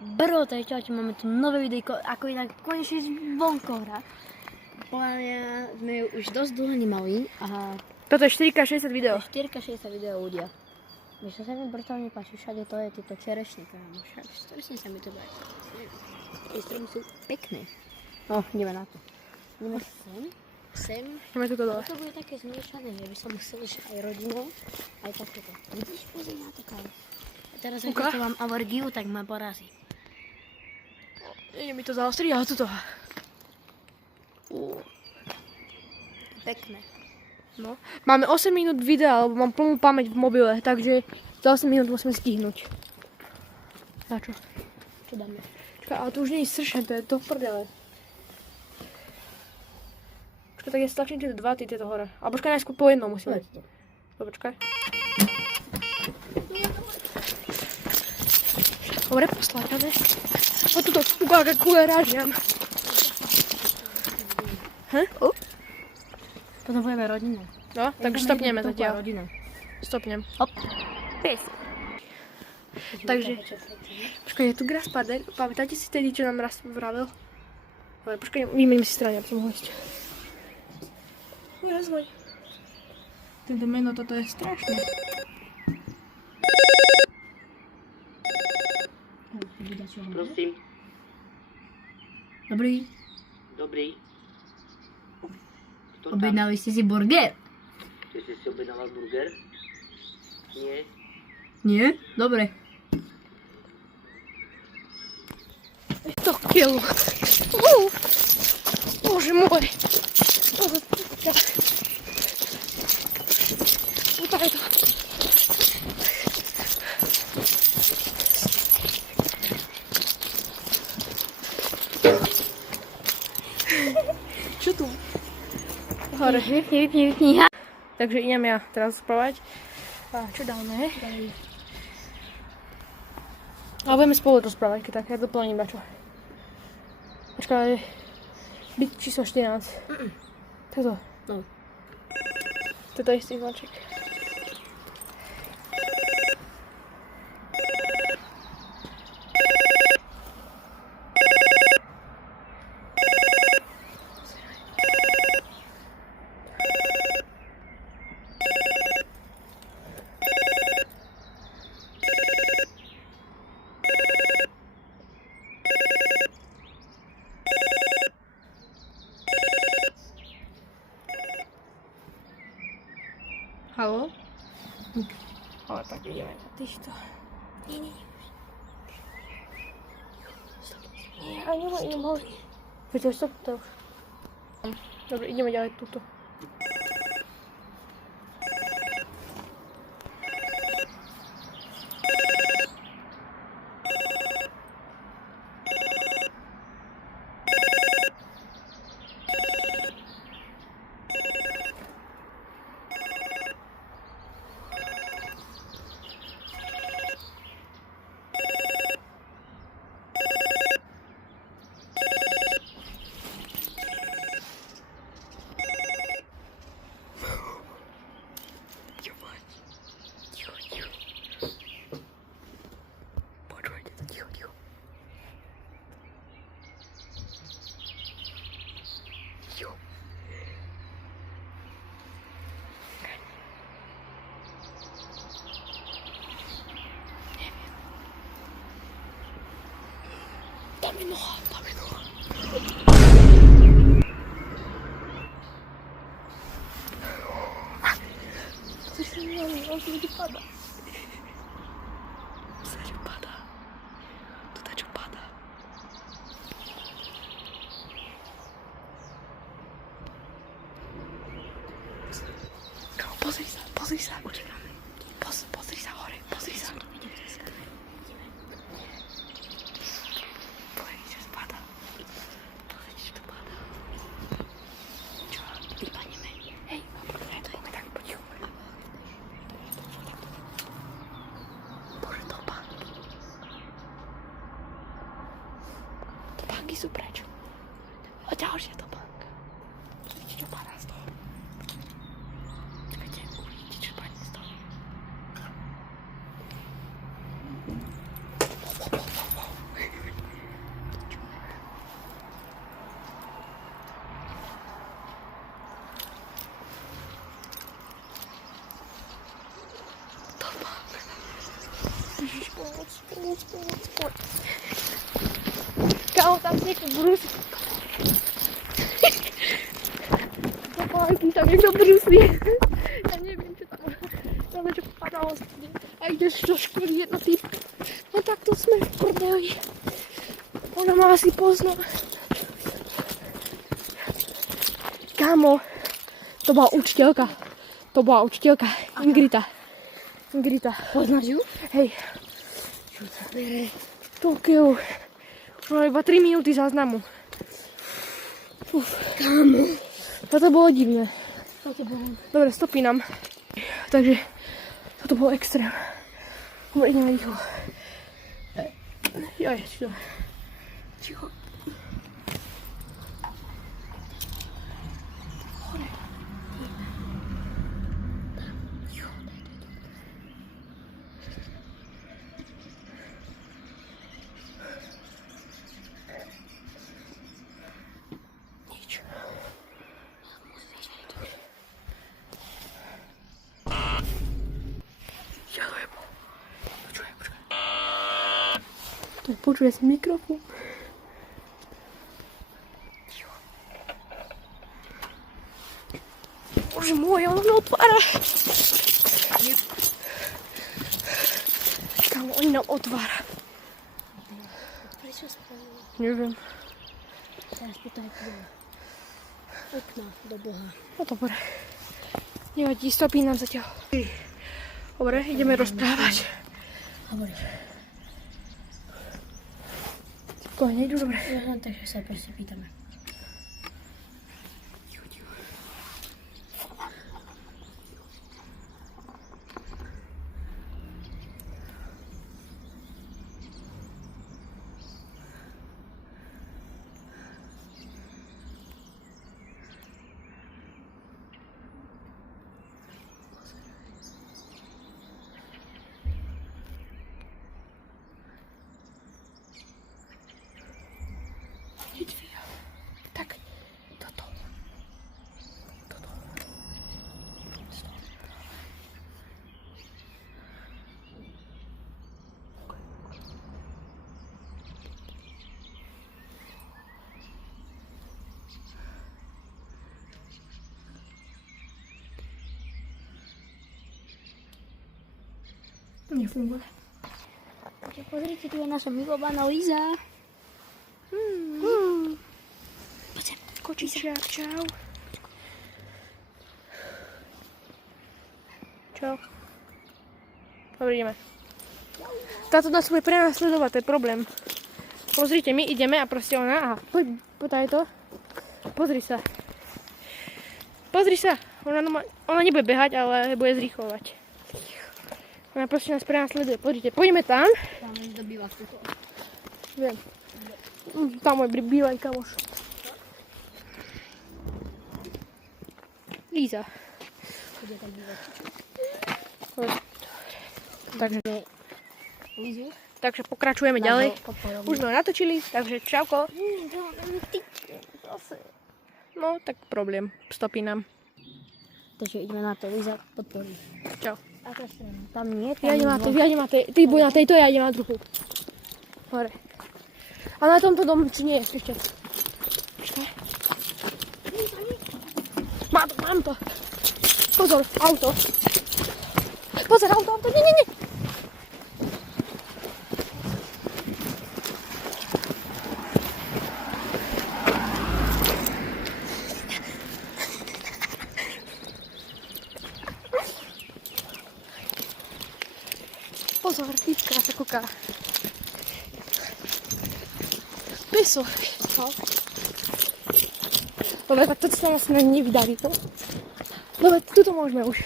Bro, tady čaute, máme tu nové videjko, ako inak konečne zvonko hra. Podľa mňa sme ju už dosť dlho nemali a Toto je 4K60 video. 4K60 video ľudia. Víš, čo sa mi brutálne páči, všade to je tieto čerešne, kámo, však strašne sa mi to páči. Tie stromy sú pekné. No, ideme na to. Ideme sem. Ideme tu dole. To bude také zmiešané, že by som musel že aj rodinou, aj takéto. Vidíš, pozri na to, kámo. A teraz ak to mám alergiu, tak ma porazí. Ide mi to zaostriť, ale tuto. Pekné. No. Máme 8 minút videa, lebo mám plnú pamäť v mobile, takže za 8 minút musíme stihnúť. Na čo? Čo dáme? Čakaj, ale to už nie je sršen, to je to v prdele. Počkaj, tak ja stlačím tieto dva, tieto hore. A počkaj, najskôr po jednom musíme. Dobre, počkaj. Dobre, postlačané. O, tuto ukáža kulerážiam. Potom budeme rodinu. No, takže stopneme zatiaľ. Rodina. Stopnem. Hop. Pes. Takže, počkaj, je tu Grasparder. Pamätáte si tedy, čo nám raz vravel? Ale počkaj, vymeníme si strany, aby som mohol ísť. Rozvoj. Tento meno, toto je strašné. Prosím. Dobrý. Dobrý. Kto tam? Objednali ste si burger? Ty si si objednával burger? Nie. Nie? Dobre. To kilo. Bože môj. Utaj to. Čo tu? Hore. Vypni. Takže idem ja teraz spávať. A čo dáme? Ale budeme spolu rozprávať, keď tak, ja doplním dačo. Počkaj, byť číslo 14. Toto. No. Toto je istý vláček. Haló? Ale tak ideme na týchto. Nie. Nie, ale idem hore. Viete, stop, to už. Dobre, ideme ďalej túto. Dáme noha. Co se mi dělá? On to bude padat. Serio padá. To dačo padá. Kámo, pozri sa. Pozri sa hore, pozri sa. Sú preč. A ďalšia topánka. Vidíte, čo padá z toho. Čakajte, uvidíte, čo padne z toho. poď. Kámo, tam si niekto brúsi. Topánky, tam niekto brúsi. Ja neviem, čo tam. Ja neviem, čo padalo z toho. A ideš do školy jedna týpka. No takto sme v prdeli. Ona ma asi pozná. Kámo, to bola učiteľka. Ingrita. Poznáš ju? Hej. Tokiu. No iba 3 minúty záznamu. Kámo. Toto bolo divné. To bolo. Dobre, stopínam. Takže toto bolo extrém. Dobre, ideme rýchlo. Joj, čo? Ticho. To počuje si mikrofón. Bože môj, ona mňa otvára. Kámo, oni nám otvára. Prečo spravili? Neviem. Teraz pýtaj okna do Boha. No dobre. Nevadí, stopínam zatiaľ. Dobre, ideme rozprávať. Hovoríš. To nejdu dobre. Ja len tak, že sa proste pýtame. Tak, toto. Nefunguje. Pozrite, tu je naša milovaná Líza. Kočičia, čau. Čau. Dobre, ideme. Táto nás bude prenasledovať, to je problém. Pozrite, my ideme a proste ona... Poď aj to. Pozri sa. Ona nebude behať, ale bude zrýchlovať. Ona proste nás prenasleduje. Pozrite, poďme tam. Tam niekto býva tuto. Viem. Tam môj bývalý kamoš. Líza. Bude tam bývať. Takže pokračujeme ďalej. Podporom. Už sme natočili, takže čauko. No, tak problém. Stopínam. Takže ideme na to, Líza podporí. Čau. A tá strana. Tam nie, tam Ja idem na tej. Ty buď na tejto, ja idem na druhú. Hore. A na tomto domu, či nie? Ešte. Počkaj. Mám to. Pozor, auto. Pozor, auto. Nie. Pozor, typka sa kúka. Peso. Dobre, tak toto sa nás nevydarí to. Dobre, tuto môžeme už.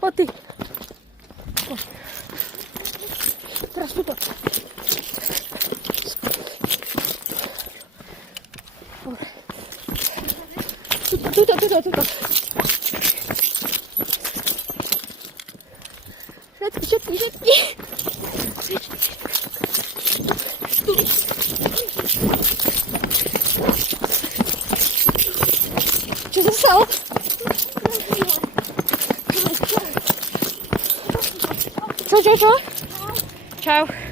Poď ty. Teraz tuto. Tuto. Všetky. Čau. Čau.